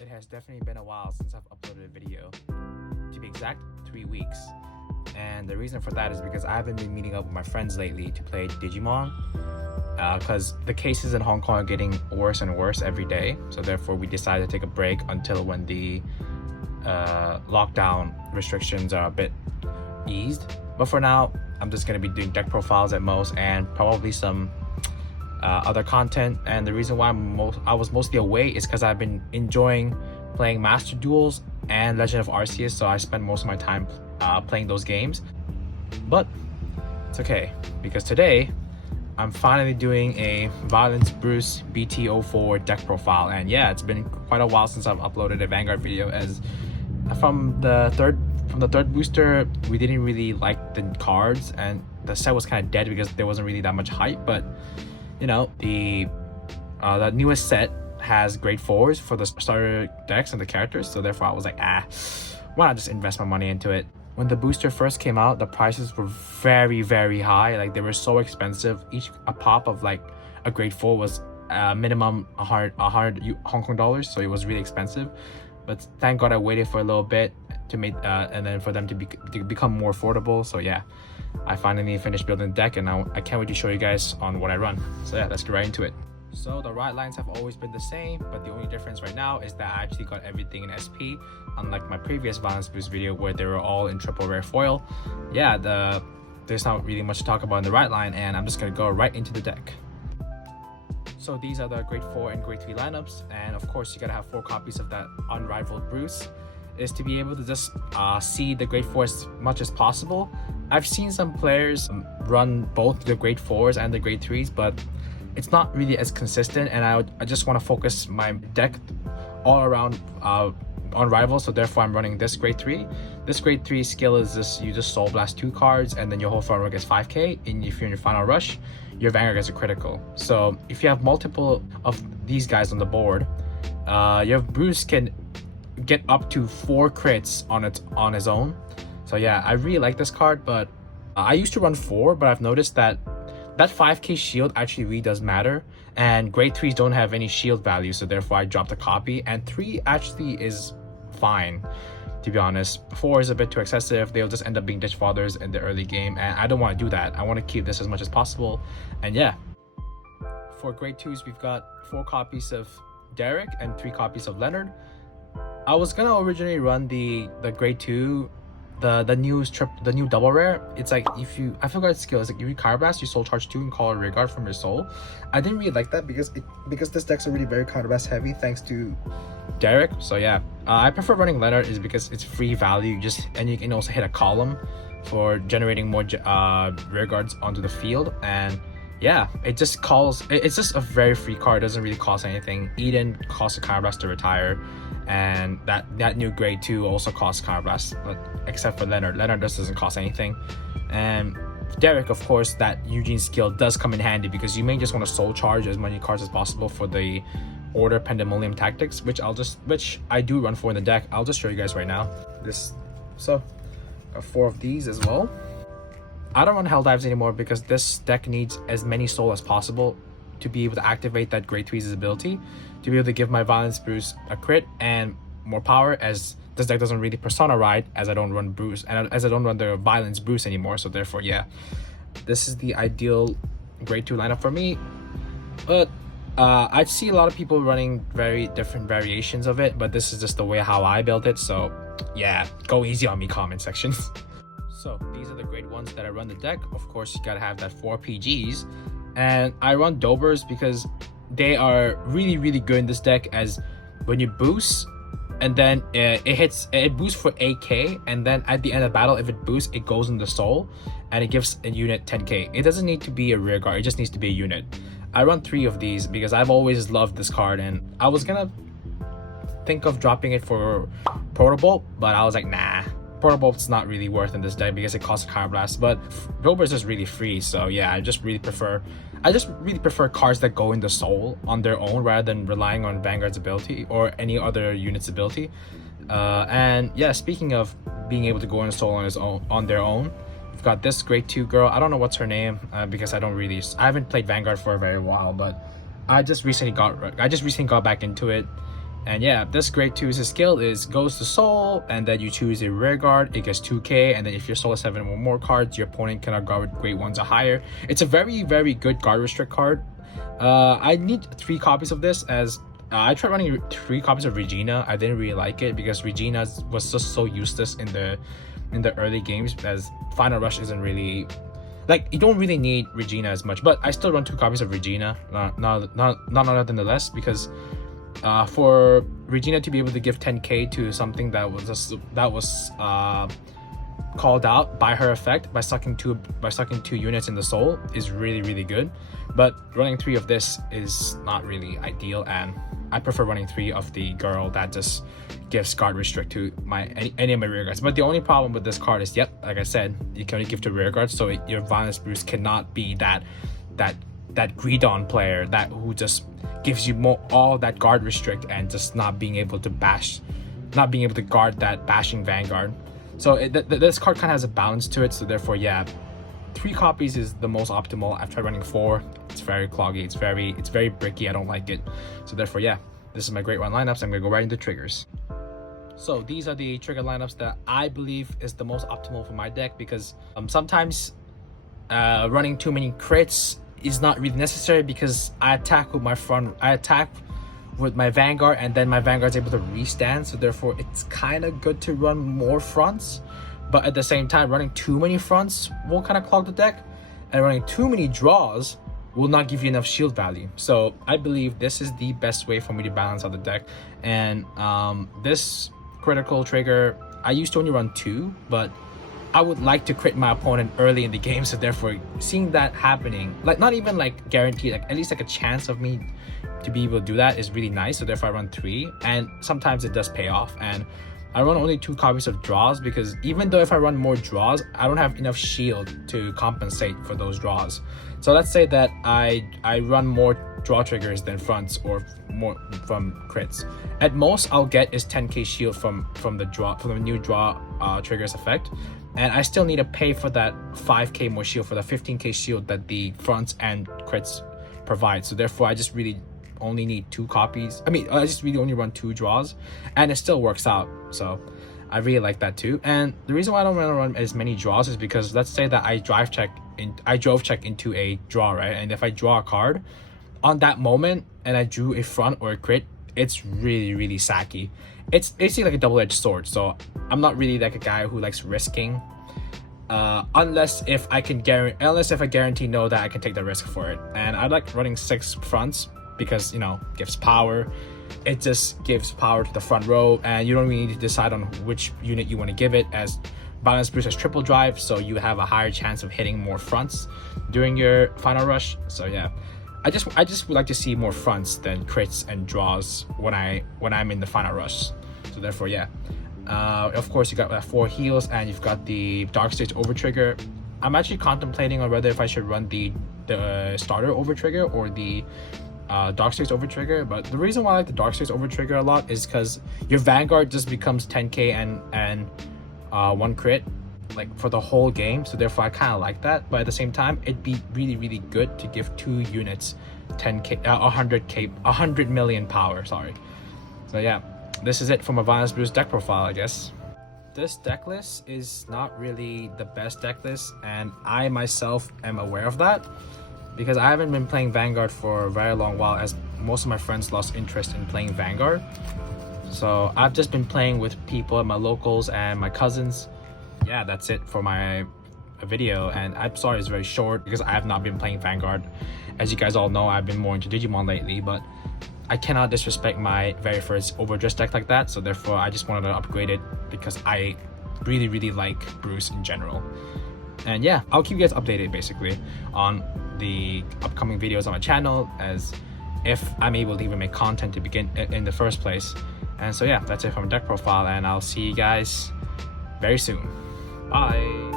It has definitely been a while since I've uploaded a video. To be exact, 3 weeks. And the reason for that is because I haven't been meeting up with my friends lately to play Digimon. Because the cases in Hong Kong are getting worse and worse every day. So therefore we decided to take a break until when the lockdown restrictions are a bit eased. But for now, I'm just going to be doing deck profiles at most and probably some other content. And the reason why I was mostly away is because I've been enjoying playing Master Duels and Legend of Arceus, so I spend most of my time playing those games. But it's okay, because today I'm finally doing a Violence Bruce BT04 deck profile. And yeah, it's been quite a while since I've uploaded a Vanguard video, as from the third booster we didn't really like the cards and the set was kind of dead because there wasn't really that much hype. But you know, the newest set has grade 4s for the starter decks and the characters, so therefore I was like, why not just invest my money into it. When the booster first came out, the prices were very high. Like, they were so expensive. A pop of like a grade 4 was minimum 100 Hong Kong dollars, so it was really expensive. But thank God I waited for a little bit to make and then for them to become more affordable. So yeah, I finally finished building the deck, and now I can't wait to show you guys on what I run. So yeah, let's get right into it. So the ride lines have always been the same, but the only difference right now is that I actually got everything in SP, unlike my previous Violence Boost video where they were all in triple rare foil. Yeah, there's not really much to talk about in the ride line, and I'm just gonna go right into the deck. So these are the grade 4 and grade 3 lineups, and of course you gotta have 4 copies of that unrivaled Bruce, is to be able to just see the grade 4 as much as possible. I've seen some players run both the grade 4s and the grade 3s, but it's not really as consistent, and I just want to focus my deck all around on rivals. So therefore I'm running this grade 3. This grade 3 skill is this: you just soul blast 2 cards, and then your whole front row gets 5k, and if you're in your final rush, your Vanguard gets a critical. So if you have multiple of these guys on the board, your Bruce can get up to 4 crits on his own. So yeah, I really like this card, but I used to run 4, but I've noticed that 5k shield actually really does matter, and grade 3s don't have any shield value, so therefore I dropped a copy, and 3 actually is fine, to be honest. 4 is a bit too excessive. They'll just end up being ditch fathers in the early game, and I don't want to do that. I want to keep this as much as possible. And yeah, for grade 2s we've got 4 copies of Derek and 3 copies of Leonard. I was gonna originally run the grade 2, the new double rare. It's like, I forgot its skill. It's like if you Counter Blast, you soul charge 2 and call a rear guard from your soul. I didn't really like that because this deck's already very Counter Blast heavy thanks to Derek. So yeah, I prefer running Leonard is because it's free value, and you can also hit a column for generating more rear guards onto the field. And yeah, it's just a very free card. It doesn't really cost anything. Eden costs a Counter Blast to retire, and that new grade 2 also costs Counter Blast, but except for Leonard just doesn't cost anything. And Derek, of course, that Eugene skill does come in handy because you may just want to soul charge as many cards as possible for the Order Pandemonium tactics, which I do run for in the deck. I'll just show you guys right now. So got 4 of these as well. I don't run Hell Dives anymore because this deck needs as many soul as possible to be able to activate that grade 3's ability, to be able to give my Violence Bruce a crit and more power, as this deck doesn't really Persona ride, as I don't run Bruce, and as I don't run the Violence Bruce anymore. So therefore, yeah, this is the ideal grade 2 lineup for me. But I see a lot of people running very different variations of it, but this is just the way how I built it. So yeah, go easy on me, comment section. So these are the grade 1s that I run the deck. Of course, you gotta have that 4 PGs, and I run Dobers because they are really good in this deck, as when you boost and then it boosts for 8k, and then at the end of battle, if it boosts, it goes in the soul and it gives a unit 10k. It doesn't need to be a rear guard, it just needs to be a unit. I run 3 of these because I've always loved this card, and I was gonna think of dropping it for Protobolt, but I was like, nah, Protobolt's not really worth in this deck because it costs a Counter Blast. But Rober is just really free, so yeah, I just really prefer cards that go in the soul on their own rather than relying on Vanguard's ability or any other unit's ability. And yeah, speaking of being able to go in the soul on their own, we've got this grade 2 girl. I don't know what's her name because I haven't played Vanguard for a very while, but I just recently got back into it. And yeah, this grade 2's skill is goes to soul, and then you choose a rear guard, it gets 2k, and then if your soul has 7 or more cards, your opponent cannot guard with grade 1s or higher. It's a very good guard restrict card. I need 3 copies of this, as I tried running 3 copies of Regina. I didn't really like it because Regina was just so useless in the early games, as Final Rush isn't really like, you don't really need Regina as much. But I still run 2 copies of Regina, nonetheless, because for Regina to be able to give 10k to something that was called out by her effect by sucking 2 units in the soul is really good. But running 3 of this is not really ideal, and I prefer running 3 of the girl that just gives guard restrict to any of my rear guards. But the only problem with this card is, yep, like I said, you can only give to rear guards, so your violence boost cannot be that Greedon player who just gives you all that guard restrict and just not being able to guard that bashing Vanguard. So this card kind of has a balance to it. So therefore, yeah, 3 copies is the most optimal. I've tried running 4. It's very cloggy. It's very bricky. I don't like it. So therefore, yeah, this is my grade 1 lineups. I'm gonna go right into triggers. So these are the trigger lineups that I believe is the most optimal for my deck, because sometimes running too many crits is not really necessary, because I attack with my Vanguard, and then my Vanguard's able to restand, so therefore it's kind of good to run more fronts. But at the same time, running too many fronts will kind of clog the deck, and running too many draws will not give you enough shield value. So I believe this is the best way for me to balance out the deck. And this critical trigger, I used to only run 2, but I would like to crit my opponent early in the game, so therefore seeing that happening, like not even like guaranteed, like at least like a chance of me to be able to do that is really nice. So therefore I run 3, and sometimes it does pay off. And I run only 2 copies of draws, because even though if I run more draws, I don't have enough shield to compensate for those draws. So let's say that I run more draw triggers than fronts, or more from crits. At most I'll get is 10k shield from the new draw triggers effect, and I still need to pay for that 5k more shield for the 15k shield that the fronts and crits provide. So therefore I just really only need 2 copies. I just really only run 2 draws, and it still works out. So I really like that too. And the reason why I don't want to run as many draws is because let's say that I drove check into a draw, right? And if I draw a card on that moment and I drew a front or a crit, it's really sacky. It's basically like a double-edged sword. So I'm not really like a guy who likes risking, unless if I guarantee know that I can take the risk for it. And I like running 6 fronts, because, you know, gives power. It just gives power to the front row, and you don't really need to decide on which unit you want to give it, as balance boost has triple drive, so you have a higher chance of hitting more fronts during your final rush. So yeah, I just would like to see more fronts than crits and draws when I'm in the final rush. So therefore, yeah, of course you got 4 heals, and you've got the Dark Stage over trigger. I'm actually contemplating on whether if I should run the starter over trigger or the Dark Stage over trigger. But the reason why I like the Dark Stage over trigger a lot is because your Vanguard just becomes 10k and 1 crit like for the whole game, so therefore I kind of like that. But at the same time, it'd be really good to give 2 units 10k 100 million power, sorry. So yeah, this is it from a violence boost deck profile, I guess. This deck list is not really the best deck list, and I myself am aware of that, because I haven't been playing Vanguard for a very long while, as most of my friends lost interest in playing Vanguard. So I've just been playing with people at my locals and my cousins. Yeah, that's it for my video, and I'm sorry it's very short because I have not been playing Vanguard. As you guys all know, I've been more into Digimon lately, but I cannot disrespect my very first overdress deck like that, so therefore I just wanted to upgrade it because I really like Bruce in general. And yeah, I'll keep you guys updated basically on the upcoming videos on my channel, as if I'm able to even make content to begin in the first place. And so yeah, that's it from deck profile, and I'll see you guys very soon. Bye.